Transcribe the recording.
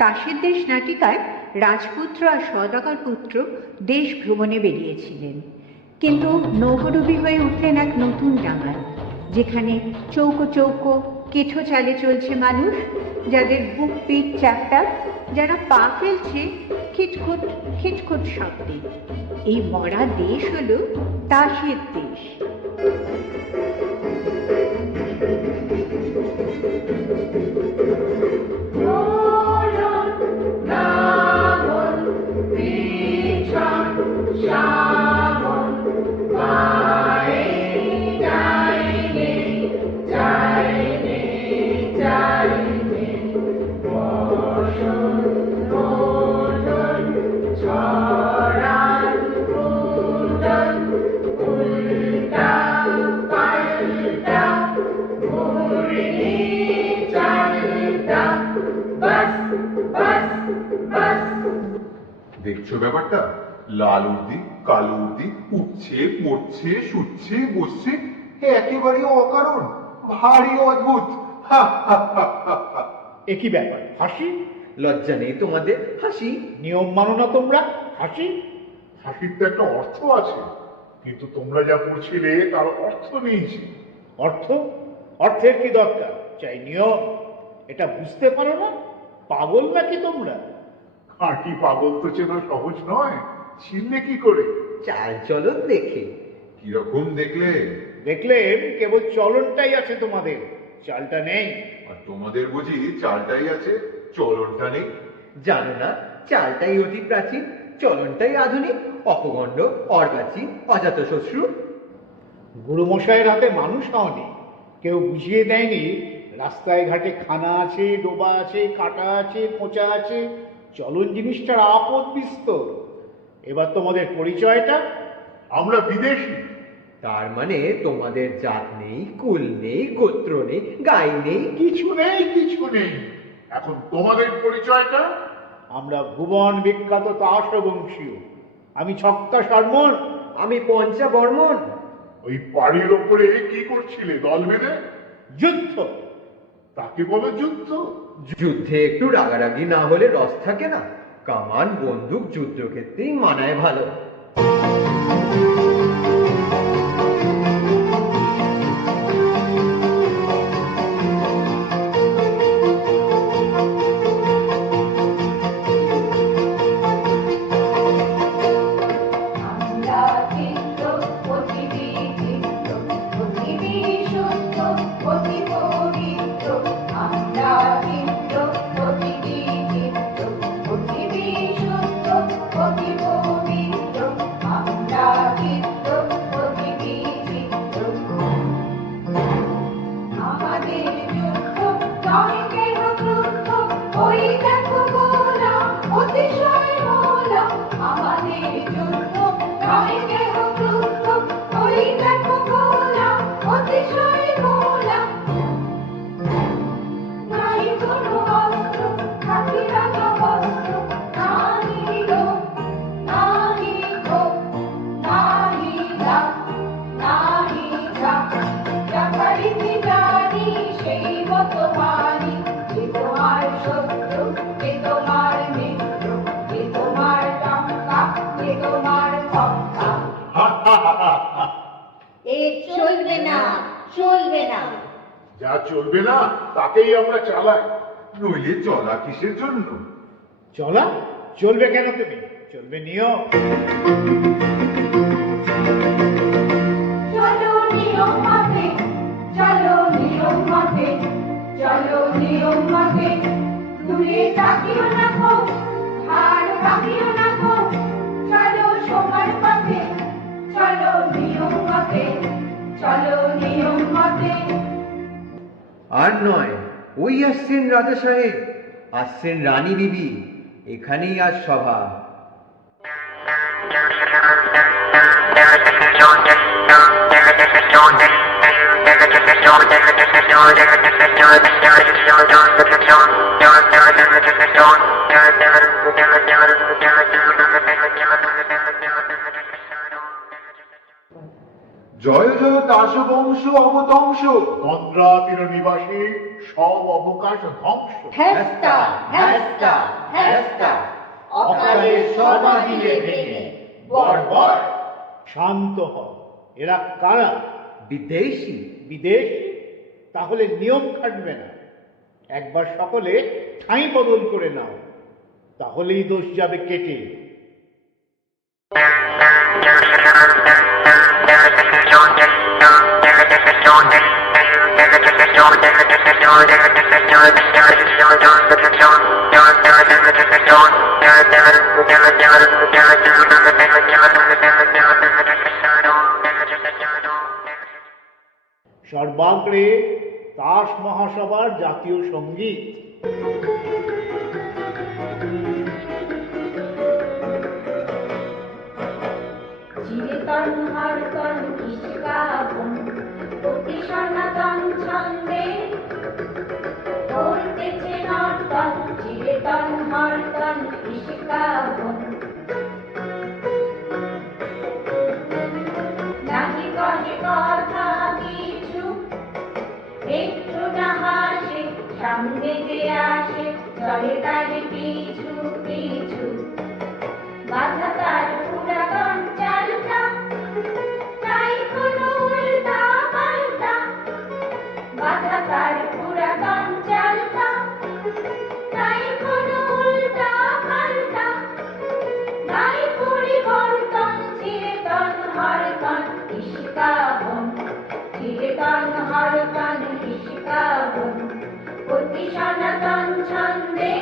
তাসের দেশ নাটিকায় রাজপুত্র আর সওদাগর পুত্র দেশ ভ্রমণে বেরিয়েছিলেন, কিন্তু নৌকডুবি হয়ে উঠলেন এক নতুন ডাঙায়, যেখানে চৌকো চৌকো কেঠো চালে চলছে মানুষ, যাদের বুক পিঠ চ্যাপ্টা, যারা পা ফেলছে খিটখুট খিটখুট শব্দে। এই মরা দেশ হলো তাসের দেশ। দেখছো ব্যাপারটা? লাল উর্দি কালো উর্দি উঠছে পড়ছে শুচ্ছে বসছে, একেবারে অকারণ, ভারী অদ্ভুত। একই ব্যাপার, হাসি? লজ্জা নেই তোমাদের? হাসি? নিয়ম মানো না তোমরা? হাসি? হাসির তো একটা অর্থ আছে, কিন্তু তোমরা যা পড়ছিলে তার অর্থ নেই। অর্থ? অর্থের কি দরকার? চাই নিয়ম। এটা বুঝতে পারো না? পাগল নাকি তোমরা? খাঁটি পাগল তো চেনা সহজ নয়, চিনলে কি করে? চাল চলন দেখে। কিরকম দেখলে? দেখলেন কেবল চলনটাই আছে তোমাদের, চালটা নেই। আর তোমাদের বুঝি চালটাই আছে, চলনটা নেই? জানো না, চালটাই অতি প্রাচীন, চলনটাই আধুনিক, অপগণ্ড অর্বাচীন অজাত শ্বশ্রু। গুরুমশাইয়ের হাতে মানুষ হওনি, কেউ বুঝিয়ে দেয়নি রাস্তায় ঘাটে খানা আছে, ডোবা আছে, কাটা আছে, খোঁচা আছে, চলন জিনিসটার আপদ বিস্তর। এবার তোমাদের পরিচয়টা? আমরা বিদেশি। তার মানে তোমাদের জাত নেই, কুল নেই, গোত্র নেই, গাই নেই, কিছু নেই, কিছু নেই। এখন তোমাদের পরিচয়টা? আমরা ভুবন বিখ্যাত তাস বংশীয়। আমি ছক্কা শর্মন। আমি পঞ্চা বর্মন। ওই বাড়ির ওপরে কি করছিলে দল বেঁধে? যুদ্ধ। তাকে বলো যুদ্ধ? যুদ্ধে একটু রাগারাগি না হলে রস থাকে না। কামান বন্দুক যুদ্ধক্ষেত্রেই মানায় ভালো। চলবে না, চলবে না। যা চলবে না তাকেই আমরা চালাই। নইলে চলা কিসের জন্য? চলা? চলবে কেন তুমি? চলবে নিয়ম। চলো নিয়ম মাফে, চলো নিয়ম মাফে, চলো নিয়ম মাফে, দূরে তাকিও না কো, আর তাকিও না কো, চলো সবার পথে, চলো নিয়ম মাফে, চলো নিয়ম মাফে। আর নয়, ওই আসছেন রাজা সাহেব, আসছেন রানী বিবি, এখানেই আজ সভা। জয় জয় দাস বংশ অবতংশ, গন্দ্রা তীর নিবাসী সব অবকাশ ধ্বংস। হ্যাস্তা, হ্যাস্তা। হ্যাস্তা অকালে সমাধিলে ভেঙে বর্বর। শান্ত হ, এরা কারা? বিদেশি। বিদেশ? তাহলে নিয়ম খাটবে না। একবার সকলে ঠাঁই বদল করে নাও, তাহলেই দোষ যাবে কেটে। সর্বাগ্রে তাস মহাসভার জাতীয় সঙ্গীত। চিরতন হরতন ইস্কাবন অতি সনাতন ছন্দে করতেছে নর্তন চিরতন হরতন ইস্কাবন নাহি কহে কথা কিছু একটু না হাসে সামনে যে আসে চলে তার পিছু পিছু বাধা তার পুরাতন চালটা তাই কোনো উল্টা পাল্টা বাধা তার পুরাতন চালটা তাই কোনো উল্টা পাল্টা তাই পরিবর্তন চিরতন হরতন ইস্কাবন চিরতন হরতন ইস্কাবন অতি সনাতন ছন্দে